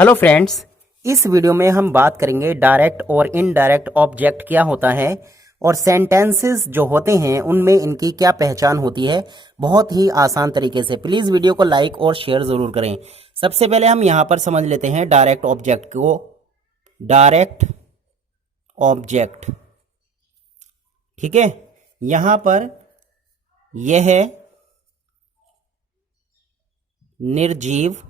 Hello friends, इस video में हम बात करेंगे डायरेक्ट और इनडायरेक्ट ऑब्जेक्ट क्या होता है और सेंटेंसेस जो होते हैं उनमें इनकी क्या पहचान होती है। बहुत ही आसान तरीके से प्लीज़ वीडियो को लाइक और शेयर ज़रूर करें। सबसे पहले हम यहाँ पर समझ लेते हैं डायरेक्ट ऑब्जेक्ट को। डायरेक्ट ऑब्जेक्ट, ठीक है। यहाँ पर यह है निर्जीव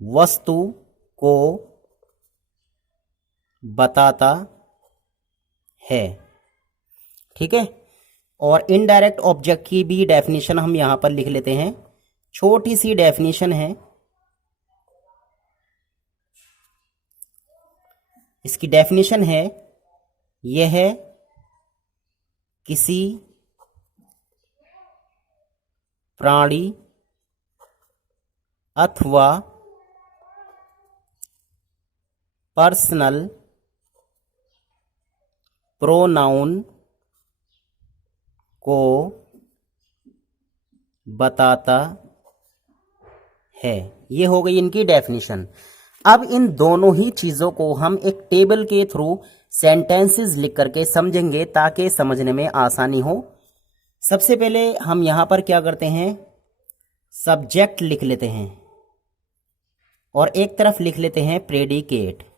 वस्तु को बताता है, ठीक है। और इनडायरेक्ट ऑब्जेक्ट की भी डेफिनेशन हम यहां पर लिख लेते हैं। छोटी सी डेफिनेशन है, इसकी डेफिनेशन है यह किसी प्राणी अथवा पर्सनल प्रोनाउन को बताता है। ये हो गई इनकी डेफिनेशन। अब इन दोनों ही चीज़ों को हम एक टेबल के थ्रू सेंटेंसेस लिख करके समझेंगे ताकि समझने में आसानी हो। सबसे पहले हम यहां पर क्या करते हैं, सब्जेक्ट लिख लेते हैं और एक तरफ लिख लेते हैं प्रेडिकेट।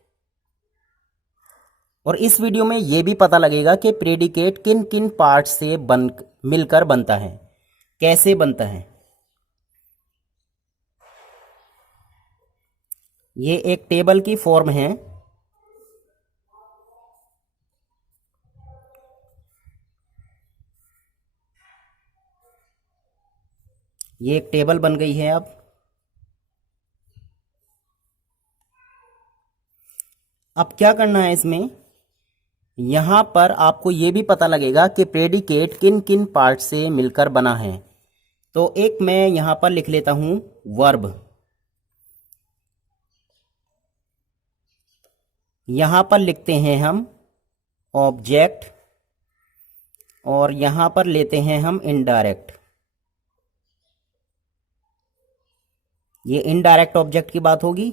और इस वीडियो में यह भी पता लगेगा कि प्रेडिकेट किन किन पार्ट से मिलकर बनता है, कैसे बनता है। ये एक टेबल की फॉर्म है। ये एक टेबल बन गई है। अब क्या करना है इसमें, यहां पर आपको यह भी पता लगेगा कि प्रेडिकेट किन किन पार्ट से मिलकर बना है। तो एक मैं यहां पर लिख लेता हूं वर्ब। यहां पर लिखते हैं हम ऑब्जेक्ट और यहां पर लेते हैं हम इनडायरेक्ट। ये इनडायरेक्ट ऑब्जेक्ट की बात होगी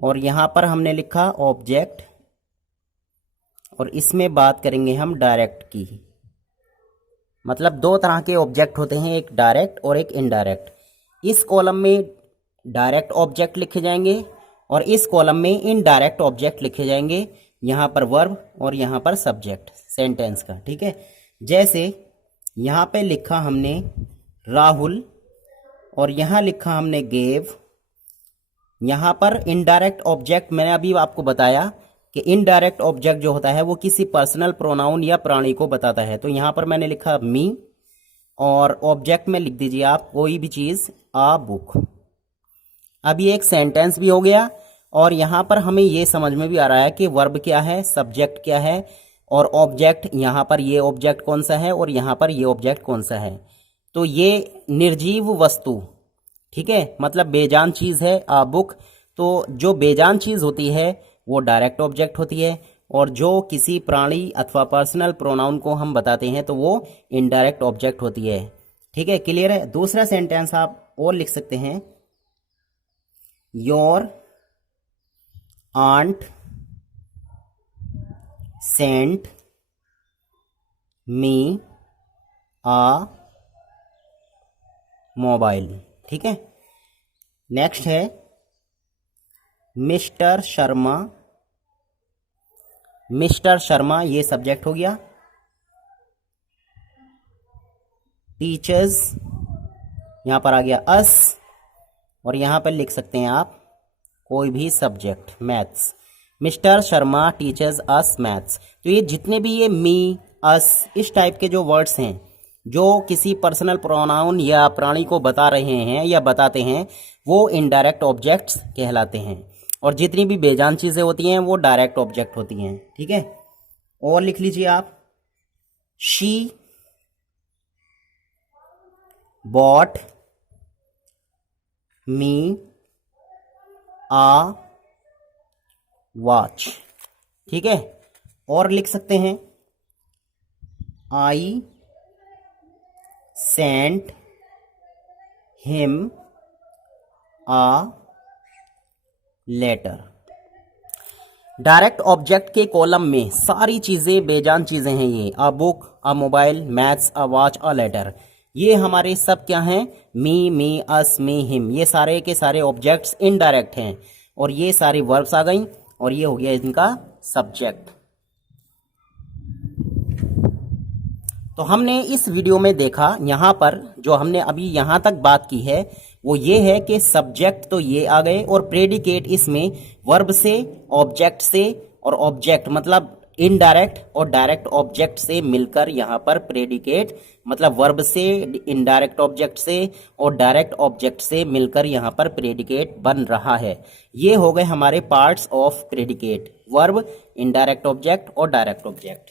और यहां पर हमने लिखा ऑब्जेक्ट और इसमें बात करेंगे हम डायरेक्ट की। मतलब दो तरह के ऑब्जेक्ट होते हैं, एक डायरेक्ट और एक इनडायरेक्ट। इस कॉलम में डायरेक्ट ऑब्जेक्ट लिखे जाएंगे और इस कॉलम में इनडायरेक्ट ऑब्जेक्ट लिखे जाएंगे। यहाँ पर वर्ब और यहाँ पर सब्जेक्ट सेंटेंस का, ठीक है। जैसे यहाँ पे लिखा हमने राहुल और यहाँ लिखा हमने गेव। यहाँ पर इनडायरेक्ट ऑब्जेक्ट मैंने अभी आपको बताया कि इनडायरेक्ट ऑब्जेक्ट जो होता है वो किसी पर्सनल प्रोनाउन या प्राणी को बताता है। तो यहाँ पर मैंने लिखा मी और ऑब्जेक्ट में लिख दीजिए आप कोई भी चीज़, आ बुक। अब ये एक सेंटेंस भी हो गया और यहाँ पर हमें ये समझ में भी आ रहा है कि वर्ब क्या है, सब्जेक्ट क्या है और ऑब्जेक्ट, यहाँ पर ये ऑब्जेक्ट कौन सा है और यहाँ पर ये ऑब्जेक्ट कौन सा है। तो ये निर्जीव वस्तु, ठीक है, मतलब बेजान चीज़ है, आ बुक। तो जो बेजान चीज़ होती है वो डायरेक्ट ऑब्जेक्ट होती है और जो किसी प्राणी अथवा पर्सनल प्रोनाउन को हम बताते हैं तो वो इनडायरेक्ट ऑब्जेक्ट होती है, ठीक है। क्लियर है। दूसरा सेंटेंस आप और लिख सकते हैं, your aunt sent me a mobile, ठीक है। नेक्स्ट है मिस्टर शर्मा। मिस्टर शर्मा ये सब्जेक्ट हो गया। टीचर्स, यहां पर आ गया अस और यहां पर लिख सकते हैं आप कोई भी subject, maths. Mister Sharma teachers us maths. तो ये जितने भी ये मी, अस, इस टाइप के जो वर्ड्स हैं जो किसी पर्सनल प्रोनाउन या प्राणी को बता रहे हैं या बताते हैं वो इनडायरेक्ट ऑब्जेक्ट्स कहलाते हैं। और जितनी भी बेजान चीज़ें होती हैं वो डायरेक्ट ऑब्जेक्ट होती हैं, ठीक है। और लिख लीजिए आप, she bought me a watch, ठीक है। और लिख सकते हैं I sent him a letter. Direct object के कॉलम में सारी चीज़ें बेजान चीज़ें हैं ये, a book, a mobile, maths, a watch, a letter. ये हमारे सब क्या हैं? Me, us, me, him. ये सारे के सारे ऑब्जेक्ट्स इनडायरेक्ट हैं और ये सारी वर्ब्स आ गई और ये हो गया इनका सब्जेक्ट। तो हमने इस वीडियो में देखा, यहाँ पर जो हमने अभी यहाँ तक बात की है वो ये है कि सब्जेक्ट तो ये आ गए और प्रेडिकेट इसमें वर्ब से, ऑब्जेक्ट से, और ऑब्जेक्ट मतलब इनडायरेक्ट और डायरेक्ट ऑब्जेक्ट से मिलकर यहाँ पर प्रेडिकेट मतलब वर्ब से, इनडायरेक्ट ऑब्जेक्ट से और डायरेक्ट ऑब्जेक्ट से मिलकर यहाँ पर प्रेडिकेट बन रहा है। ये हो गए हमारे parts of predicate, verb, indirect object और डायरेक्ट ऑब्जेक्ट।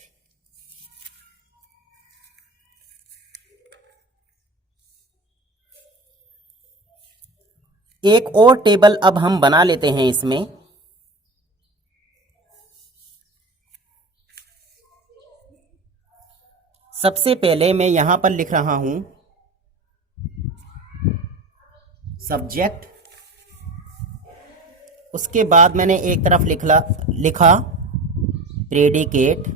एक और टेबल अब हम बना लेते हैं इसमें। सबसे पहले मैं यहां पर लिख रहा हूं सब्जेक्ट, उसके बाद मैंने एक तरफ लिखा प्रेडिकेट,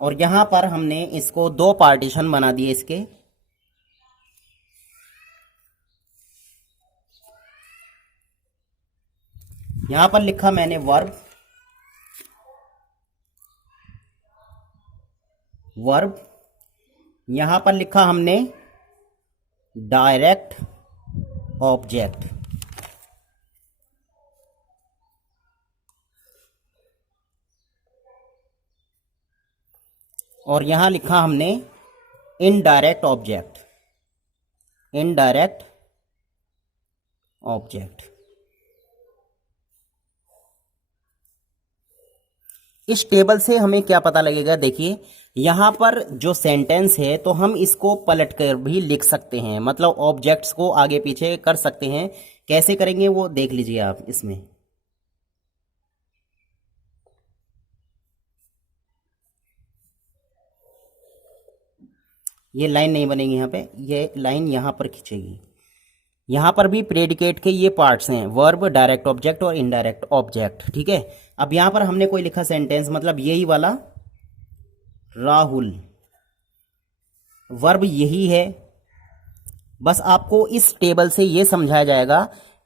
और यहां पर हमने इसको दो पार्टीशन बना दिए इसके। यहां पर लिखा मैंने वर्ब, यहां पर लिखा हमने डायरेक्ट ऑब्जेक्ट, और यहां लिखा हमने इनडायरेक्ट ऑब्जेक्ट, इस टेबल से हमें क्या पता लगेगा? देखिए यहां पर जो सेंटेंस है तो हम इसको पलट कर भी लिख सकते हैं, मतलब ऑब्जेक्ट्स को आगे पीछे कर सकते हैं। कैसे करेंगे वो देख लीजिए आप इसमें। ये लाइन नहीं बनेगी यहाँ पे, ये लाइन यहाँ पर खींचेगी। यहाँ पर भी प्रेडिकेट के ये पार्ट्स हैं, वर्ब, डायरेक्ट ऑब्जेक्ट और इनडायरेक्ट ऑब्जेक्ट। ठीक है, अब यहाँ पर हमने कोई लिखा सेंटेंस, मतलब यही वाला राहुल, वर्ब यही है। बस आपको इस टेबल से ये समझाया जाएगा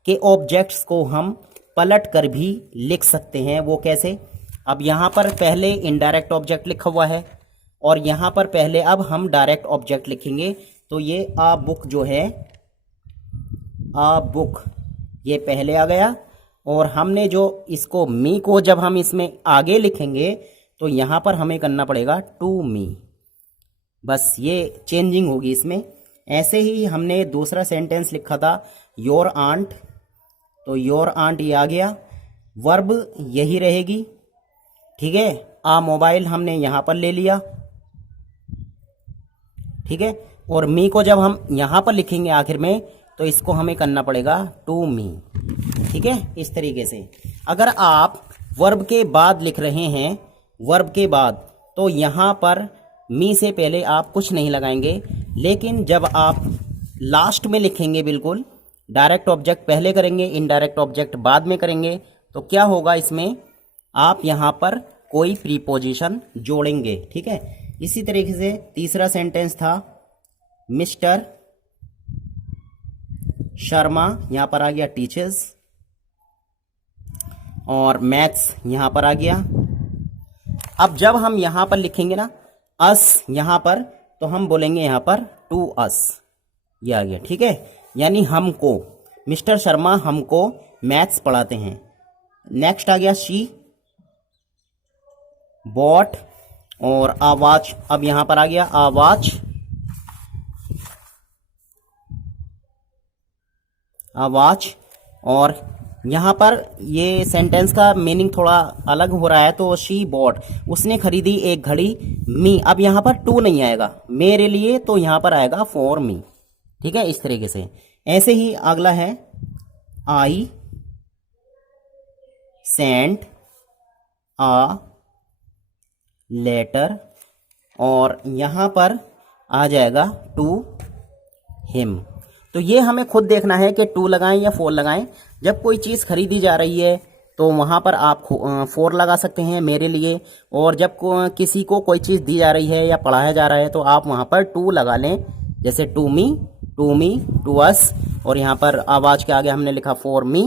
कि ऑब्जेक्ट्स को हम पलट कर भी लिख सकते हैं। वो कैसे? अब यहाँ पर पहले इनडायरेक्ट ऑब्जेक्ट लिखा हुआ है और यहाँ पर पहले अब हम डायरेक्ट ऑब्जेक्ट लिखेंगे। तो ये आ बुक जो है, आ बुक, ये पहले आ गया, और हमने जो इसको मी को जब हम इसमें आगे लिखेंगे तो यहाँ पर हमें करना पड़ेगा टू मी। बस ये चेंजिंग होगी इसमें। ऐसे ही हमने दूसरा सेंटेंस लिखा था योर आंट, तो योर आंट ये आ गया, वर्ब यही रहेगी। ठीक है, आ मोबाइल हमने यहाँ पर ले लिया। ठीक है, और मी को जब हम यहाँ पर लिखेंगे आखिर में तो इसको हमें करना पड़ेगा टू मी। ठीक है, इस तरीके से अगर आप वर्ब के बाद लिख रहे हैं, वर्ब के बाद, तो यहाँ पर मी से पहले आप कुछ नहीं लगाएंगे। लेकिन जब आप लास्ट में लिखेंगे, बिल्कुल डायरेक्ट ऑब्जेक्ट पहले करेंगे, इनडायरेक्ट ऑब्जेक्ट बाद में करेंगे, तो क्या होगा इसमें? आप यहाँ पर कोई प्रीपोजिशन जोड़ेंगे। ठीक है, इसी तरीके से तीसरा सेंटेंस था मिस्टर शर्मा, यहां पर आ गया टीचर्स, और मैथ्स यहां पर आ गया। अब जब हम यहां पर लिखेंगे ना अस यहां पर, तो हम बोलेंगे यहां पर टू अस, ये आ गया। ठीक है, यानी हमको, मिस्टर शर्मा हमको मैथ्स पढ़ाते हैं। नेक्स्ट आ गया शी बॉट, और आवाज, अब यहां पर आ गया आवाज, और यहां पर ये सेंटेंस का मीनिंग थोड़ा अलग हो रहा है। तो शी बॉट, उसने खरीदी एक घड़ी। मी, अब यहां पर टू नहीं आएगा मेरे लिए, तो यहां पर आएगा फॉर मी। ठीक है, इस तरीके से। ऐसे ही अगला है आई सेंट आ लेटर, और यहां पर आ जाएगा टू हिम। तो ये हमें खुद देखना है कि टू लगाएं या फोर लगाएं। जब कोई चीज़ खरीदी जा रही है तो वहाँ पर आप फोर लगा सकते हैं मेरे लिए, और जब किसी को कोई चीज़ दी जा रही है या पढ़ाया जा रहा है तो आप वहाँ पर टू लगा लें, जैसे टू मी, टू अस, और यहाँ पर आवाज़ के आगे हमने लिखा फॉर मी,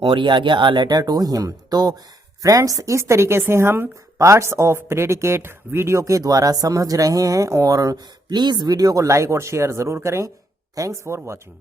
और ये आ गया अ लेटर टू हिम। तो फ्रेंड्स, इस तरीके से हम पार्ट्स ऑफ प्रेडिकेट वीडियो के द्वारा समझ रहे हैं, और प्लीज़ वीडियो को लाइक और शेयर ज़रूर करें। Thanks for watching.